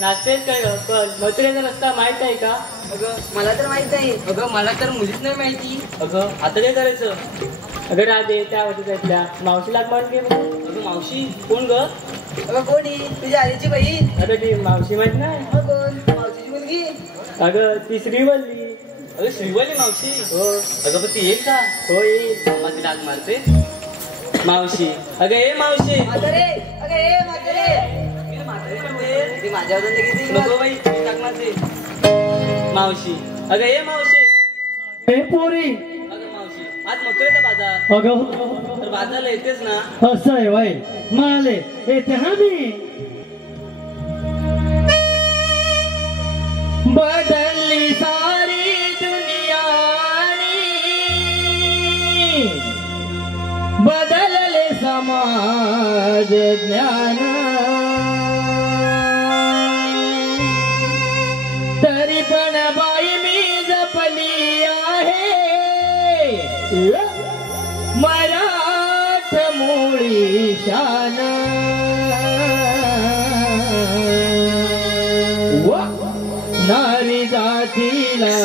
नाचतेच काय ग? पण मथुरेचा रस्ता माहित आहे का? अगं मला तर माहित नाही. अगं मला तर मुलीच नाही माहिती. अगं आता काय करायचं? अगं राधे त्या वाटेच्या मावशीला मान घे बघू. अगं मावशी कोण ग? अगं कोणी तुझ्या आईची बहीण. अगं ती मावशी माहित नाही? कोण मावशीची मुलगी. अगं ती श्रीवल्ली. अगं श्रीवल्ली मावशी. हो. अगं पण ती येईल का? हो येईल. माझी डाग मारते मावशी. अगं ए मावशी. म्हातारे. अगं ए म्हातारे. मी म्हातारे म्हणते. ती माझ्यावर किती नको बाई डाग मारते. मावशी. अगं ए मावशी. ए पोरी. अगं मावशी आज मथुरेचा बाजार. अगं तर बाजारला येतेच ना? असं आहे वय माले येते हा मी. बदलली सारी दुनिया बदलले समाज ज्ञान तरी पण बाई मी जपली आहे मराठ मुळी शान. नारी जातीला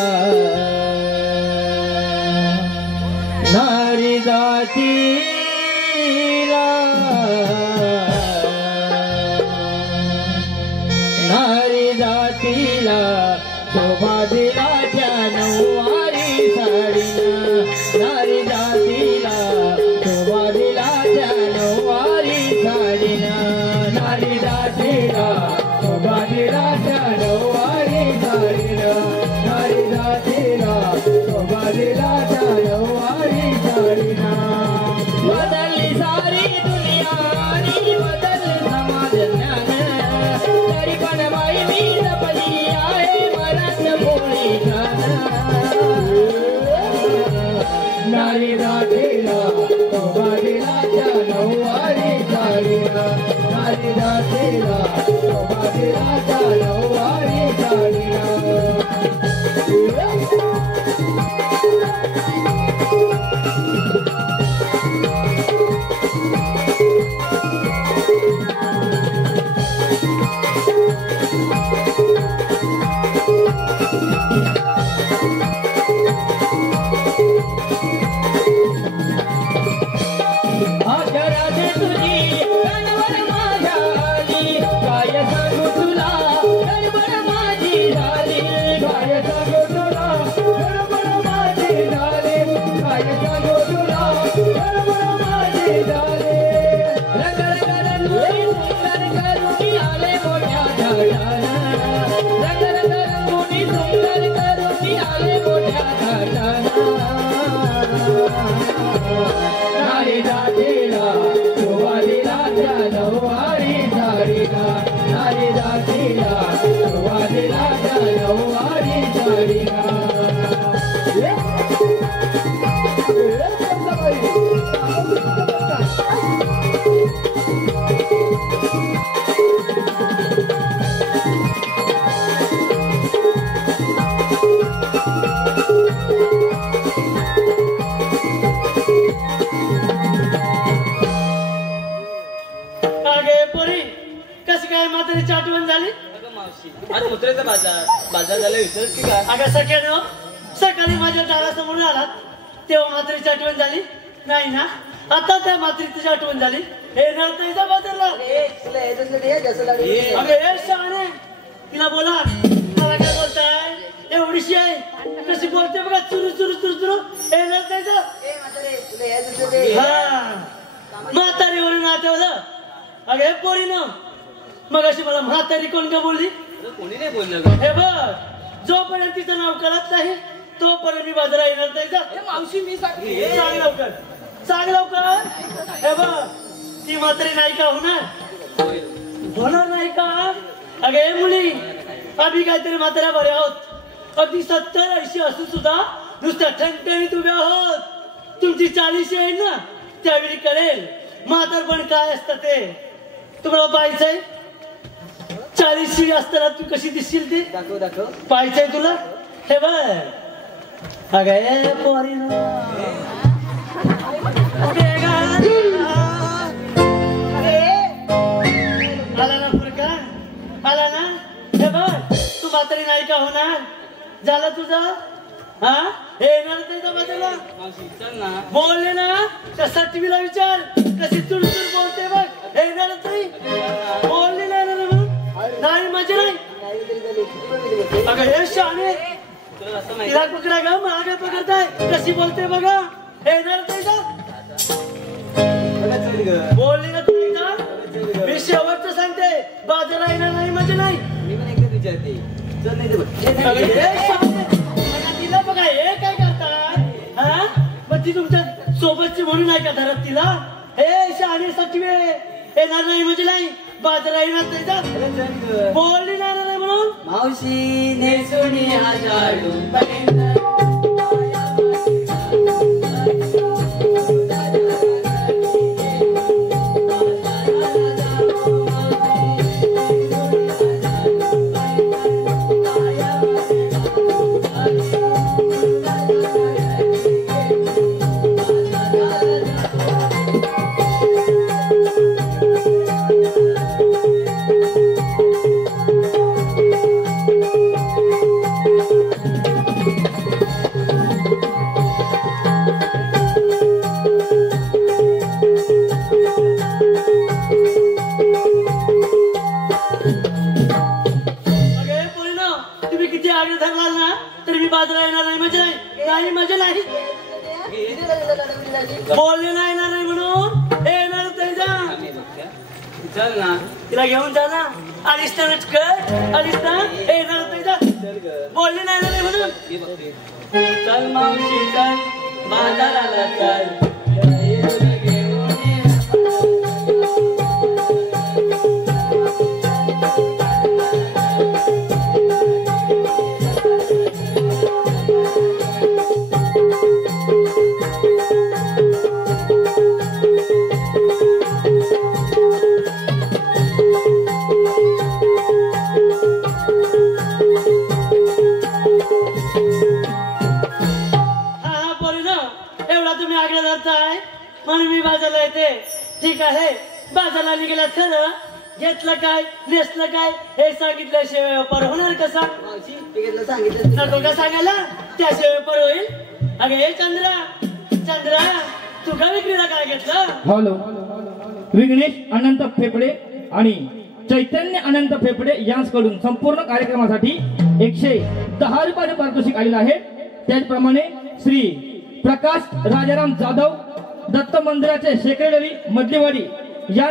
नारी जातीला नारी जातीला शोभा दिला त्या नऊवारी साडीनं. नारी जातीला शोभा दिला त्या नऊवारी साडीनं. नारी जातीला शोभा दिला त्या नऊवारी साडीनं. नारी जातीला शोभा दिला त्या नऊवारी साडीनं. बदलली सारी दुनिया आणि बदलले समाज ज्ञान तरी पण बाई मी जपली आहे मराठ मुळी शान. नारी जातीला शोभा दिला त्या नऊवारी साडीनं. नारी जातीला शोभा दिला त्या नऊवारी साडीनं. राधे तुझी गणवर माझ्या आली काय सांगू तुला गणवर माझी झाली. काय सांगू तुला गणवर माझी झाली. काय सांगू तुला गणवर माझी झाली. रंग रंगोळी सुंदर करून आले मोठ्या झाडानं. रंग रंगोळी सुंदर करून आले मोठ्या झाडानं. नारी जातीला शोभा दिला त्या नऊवारी साडीनं. नारी जातीला शोभा दिला त्या नऊवारी साडीनं. म्हातारीची आठवण झाली. अगं मावशी आज मथुरेचा बाजार झाला विसरत की काय? अगं सख्यानो सकाळी माझ्या दारासमोर आलात तेव्हा म्हातारीची आठवण झाली नाही ना? आता त्या म्हातारीची आठवण झाली. हे नळताईचा बाजारला अगं हे शहाणे तिला बोला. मला काय बोलताय? एवढीशी आहे कशी बोलते बघा चुरू चुरू चुरू चुरू. हे नळताईचा म्हातारीवरून आठवलं. अगे पोरीनं मग अशी मला म्हातारी कोण का बोलली? कोणी नाही बोललं. हे बघ जोपर्यंत तिचं नाव कळत नाही तोपर्यंत मी बाजारात येणार नाही. मावशी मी सांग लवकर सांग लवकर. हे बघ ती म्हातारी नाही का होणार नाही का? अगे मुली आम्ही काहीतरी म्हाताऱ्या बऱ्या आहोत. अगदी 70-80 असून सुद्धा नुसत्या ठणठणीत उभ्या आहोत. तुमची 40 येईल ना त्यावेळी कळेल म्हातारपण काय असतं ते. तुम्हाला पाहायचंय 40 असताना तू कशी दिसशील ते दाखव पाहायचंय तुला? हे बघ अगे पोरीनं आला ना फरका आला ना. म्हातारी नाही का होणार? झालं तुझं? हा हे येणार त्याच्या बाजूला मावशी चल ना. बोलले ना कसा टीव्हीला विचार कशी तुडतुड बोलते बघ. हे येणार नाही बोलले नाही ना म्हणून नाही मजा नाही. अगं हे शाणे तुला असं माहिती तिला पकडा ग मागे पकडताय कशी बोलते बघा. हे येणार नाही का बघा चल ग. बोलले ना तुम्ही का? मी शेवटचं सांगते बाजारा येणार नाही मजा नाही. मी पण एकदा विचारते. चल नाही तर बघ. अगं हे शाणे बघा तिला बघा हे काय करताय? हा मग ती तुमच्या सोबतची म्हणून नाही का धरत तिला? हे शहाणे सटवे येणार नाही म्हणजे नाही बाजारा येणार नाही का? अरे चल ग. बोलली नाही म्हणून मावशी नेसुनी आजाडून पर्यंत बोलले नाही येणार नाही म्हणून येणार चल ना. तिला घेऊन जा ना. आलीस ना नटकट आलीस ना येणार जा. चल ग. बोलले नाही येणार नाही म्हणून मी बघते. चल मावशी चल बाजाराला चल. म्हणून मी बाजारला येते. ठीक आहे बाजारला निघाला खरं घेतलं काय नेसलं काय हे सांगितल्याशिवाय व्यापार होणार कसा? मावशी तिकडलं सांगितलं नको का सांगायला? त्याशिवाय व्यापार होईल? अगं हे चंद्रा चंद्रा तू का विक्रीला काय घेतलं? हॅलो विघ्नेश अनंत फेफडे आणि चैतन्य अनंत फेफडे यांच्याकडून संपूर्ण कार्यक्रमासाठी 110 रुपये पारितोषिक आलेलं आहे. त्याचप्रमाणे श्री प्रकाश राजाराम जाधव दत्त मंदिराचे सेक्रेटरी मधलीवाडी या